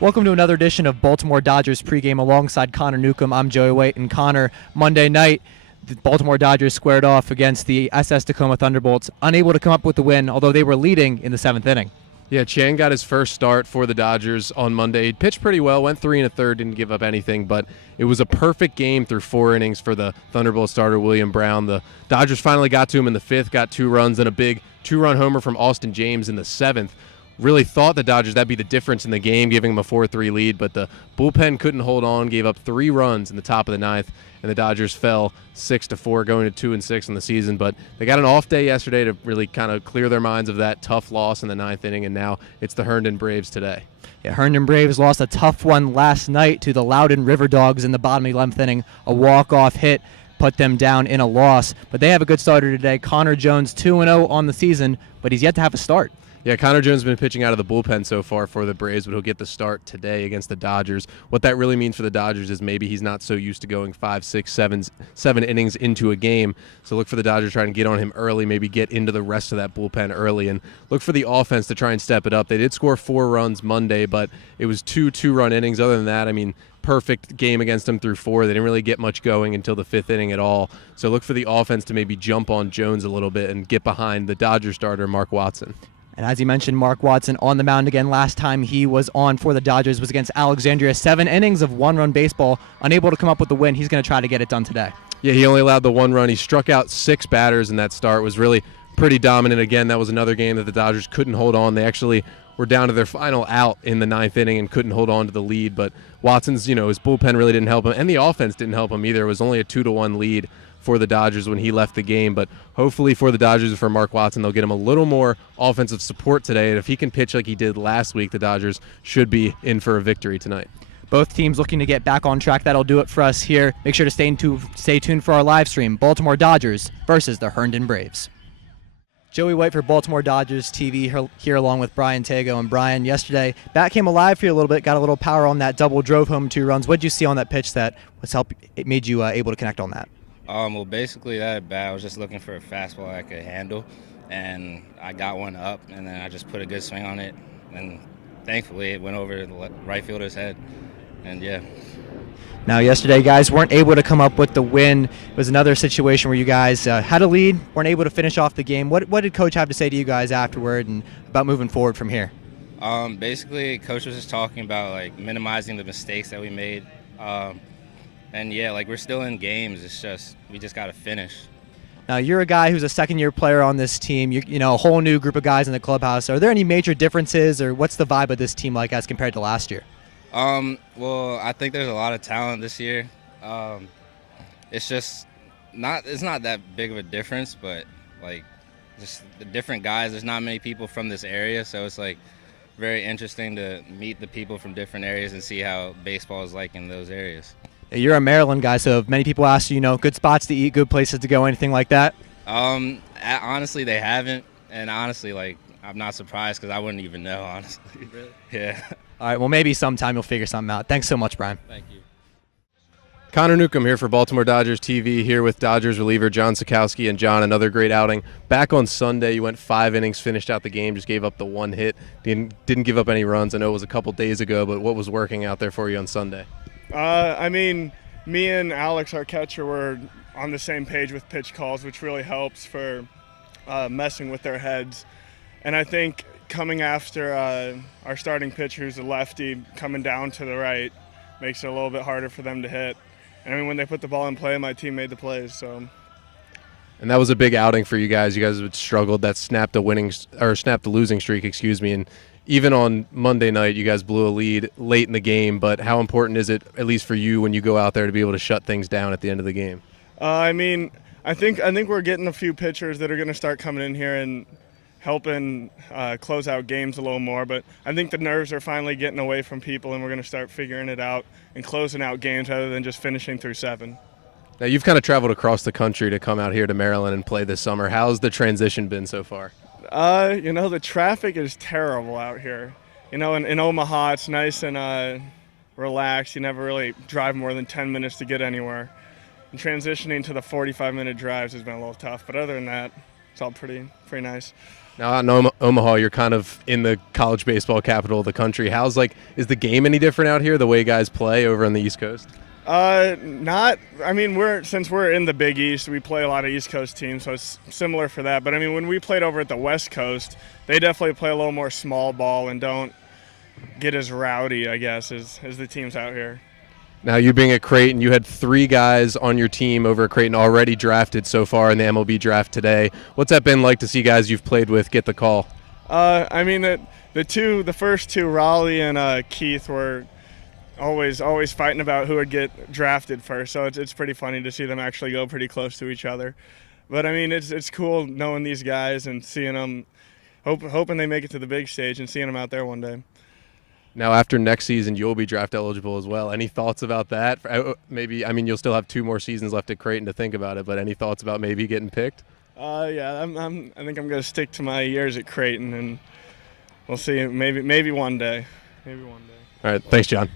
Welcome to another edition of Baltimore Dodgers pregame alongside Connor Newcomb. I'm Joey White and Connor. Monday night, the Baltimore Dodgers squared off against the SS Tacoma Thunderbolts, unable to come up with the win, although they were leading in the seventh inning. Yeah, Chan got his first start for the Dodgers on Monday. He pitched pretty well, went 3 1/3, didn't give up anything, but it was a perfect game through 4 innings for the Thunderbolt starter, William Brown. The Dodgers finally got to him in the fifth, got 2 runs, and a big 2-run homer from Austin James in the seventh. Really thought the Dodgers, that'd be the difference in the game, giving them a 4-3 lead, but the bullpen couldn't hold on, gave up 3 runs in the top of the ninth, and the Dodgers fell 6-4, going to 2-6 in the season. But they got an off day yesterday to really kind of clear their minds of that tough loss in the ninth inning, and now it's the Herndon Braves today. Yeah, Herndon Braves lost a tough one last night to the Loudon River Dogs in the bottom of the 11th inning. A walk-off hit put them down in a loss, but they have a good starter today. Connor Jones, 2-0 on the season, but he's yet to have a start. Yeah, Connor Jones has been pitching out of the bullpen so far for the Braves, but he'll get the start today against the Dodgers. What that really means for the Dodgers is maybe he's not so used to going 5, 6, 7 innings into a game. So look for the Dodgers trying to get on him early, maybe get into the rest of that bullpen early, and look for the offense to try and step it up. They did score 4 runs Monday, but it was 2 2-run innings. Other than that, I mean, perfect game against them through 4. They didn't really get much going until the 5th inning at all. So look for the offense to maybe jump on Jones a little bit and get behind the Dodger starter, Mark Watson. And as you mentioned, Mark Watson on the mound again. Last time he was on for the Dodgers was against Alexandria. 7 innings of 1-run baseball, unable to come up with the win. He's going to try to get it done today. Yeah, he only allowed the 1 run. He struck out 6 batters in that start, was really pretty dominant. Again, that was another game that the Dodgers couldn't hold on. They actually were down to their final out in the 9th inning and couldn't hold on to the lead. But Watson's, his bullpen really didn't help him, and the offense didn't help him either. It was only a 2-1 lead for the Dodgers when he left the game, but hopefully for the Dodgers and for Mark Watson, they'll get him a little more offensive support today, and if he can pitch like he did last week, the Dodgers should be in for a victory tonight. Both teams looking to get back on track. That'll do it for us here. Make sure to stay tuned for our live stream, Baltimore Dodgers versus the Herndon Braves. Joey White for Baltimore Dodgers TV here along with Brian Tagoe. And Brian, yesterday, bat came alive for you a little bit, got a little power on that double, drove home 2 runs. What did you see on that pitch that it made you able to connect on that? Well, basically that at bat, I was just looking for a fastball I could handle, and I got one up, and then I just put a good swing on it, and thankfully it went over the right fielder's head, and yeah. Now, yesterday, guys weren't able to come up with the win. It was another situation where you guys had a lead, weren't able to finish off the game. What did Coach have to say to you guys afterward and about moving forward from here? Basically, Coach was just talking about, minimizing the mistakes that we made. And yeah, we're still in games. It's just we just got to finish. Now, you're a guy who's a second-year player on this team. A whole new group of guys in the clubhouse. Are there any major differences, or what's the vibe of this team like as compared to last year? Well, I think there's a lot of talent this year. It's just it's not that big of a difference, but just the different guys. There's not many people from this area, so it's very interesting to meet the people from different areas and see how baseball is like in those areas. You're a Maryland guy, so if many people ask you, good spots to eat, good places to go, anything like that? Honestly, they haven't, and honestly, I'm not surprised because I wouldn't even know, honestly. Really? Yeah. All right, well, maybe sometime you'll figure something out. Thanks so much, Brian. Thank you. Connor Newcomb here for Baltimore Dodgers TV, here with Dodgers reliever John Sakowski. And John, another great outing. Back on Sunday, you went 5 innings, finished out the game, just gave up the 1 hit, didn't give up any runs. I know it was a couple days ago, but what was working out there for you on Sunday? Me and Alex, our catcher, were on the same page with pitch calls, which really helps for messing with their heads. And I think coming after our starting pitcher, who's a lefty, coming down to the right, makes it a little bit harder for them to hit. And when they put the ball in play, my team made the plays. So. And that was a big outing for you guys. You guys had struggled. That snapped the losing streak, and even on Monday night, you guys blew a lead late in the game, but how important is it, at least for you, when you go out there to be able to shut things down at the end of the game? I think we're getting a few pitchers that are going to start coming in here and helping close out games a little more, but I think the nerves are finally getting away from people, and we're going to start figuring it out and closing out games rather than just finishing through 7. Now, you've kind of traveled across the country to come out here to Maryland and play this summer. How's the transition been so far? The traffic is terrible out here. In Omaha, it's nice and relaxed. You never really drive more than 10 minutes to get anywhere. And transitioning to the 45-minute drives has been a little tough, but other than that, it's all pretty nice. Now out in Omaha, you're kind of in the college baseball capital of the country. Is the game any different out here, the way guys play over on the East Coast? Not. I mean, since we're in the Big East, we play a lot of East Coast teams, so it's similar for that. But I mean, when we played over at the West Coast, they definitely play a little more small ball and don't get as rowdy, I guess, as the teams out here. Now, you being at Creighton, you had 3 guys on your team over at Creighton already drafted so far in the MLB draft today. What's that been like to see guys you've played with get the call? I mean, the first 2, Raleigh and Keith, were always fighting about who would get drafted first. So it's pretty funny to see them actually go pretty close to each other. But I mean, it's cool knowing these guys and seeing them, hoping they make it to the big stage and seeing them out there one day. Now, after next season, you'll be draft eligible as well. Any thoughts about that? Maybe, I mean, you'll still have 2 more seasons left at Creighton to think about it, but any thoughts about maybe getting picked? Yeah, I think I'm going to stick to my years at Creighton, and we'll see. Maybe one day. Maybe one day. All right, thanks, John.